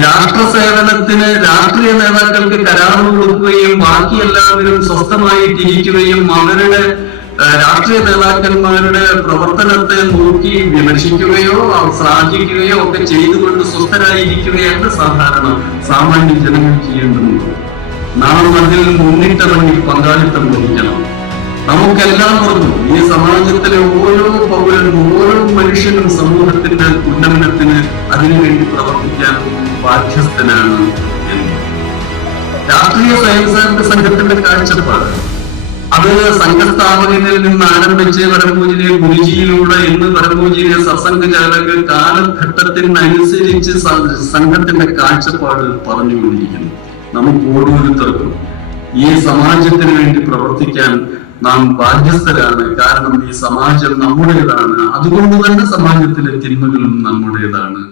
രാഷ്ട്ര സേവനത്തിന് രാഷ്ട്രീയ നേതാക്കൾക്ക് കരാറ് കൊടുക്കുകയും ബാക്കി എല്ലാവരും സ്വസ്ഥമായി ജീവിക്കുകയും അവരുടെ രാഷ്ട്രീയ നേതാക്കന്മാരുടെ പ്രവർത്തനത്തെ നോക്കി വിമർശിക്കുകയോ ശ്ലാഘിക്കുകയോ ഒക്കെ ചെയ്തുകൊണ്ട് സ്വസ്ഥരായിരിക്കുകയാണ് സാധാരണ സാമാന്യ ജനങ്ങൾ ചെയ്യേണ്ടത്. നാം അതിൽ മുന്നിട്ടിറങ്ങി പങ്കാളിത്തം വഹിക്കണം. നമുക്കെല്ലാം പറഞ്ഞു ഈ സമാജത്തിലെ ഓരോ പൗരനും ഓരോ മനുഷ്യനും സമൂഹത്തിന്റെ ഉന്നമനത്തിന് അതിനുവേണ്ടി പ്രവർത്തിക്കാൻ ബാധ്യസ്ഥനാണ് രാഷ്ട്രീയ സ്വയംസേവക സംഘത്തിന്റെ കാഴ്ചപ്പാട്. അത് സംഘസ്ഥാപകനിൽ നിന്ന് ആരംഭിച്ച് വരമ്പൂജിനെ ഗുരുജിയിലൂടെ ഇന്ന് വരമ്പൂജിയിലെ സത്സംഗചാലക കാലഘട്ടത്തിനനുസരിച്ച് സംഘത്തിന്റെ കാഴ്ചപ്പാട് പറഞ്ഞുകൊണ്ടിരിക്കുന്നു. നമുക്ക് ഓരോരുത്തർക്കും ഈ സമാജത്തിന് വേണ്ടി പ്രവർത്തിക്കാൻ നാം ബാധ്യസ്ഥരാണ്. കാരണം ഈ സമാജം നമ്മുടേതാണ്. അതുകൊണ്ട് തന്നെ സമാജത്തിലെ തിന്മകളും നമ്മുടേതാണ്.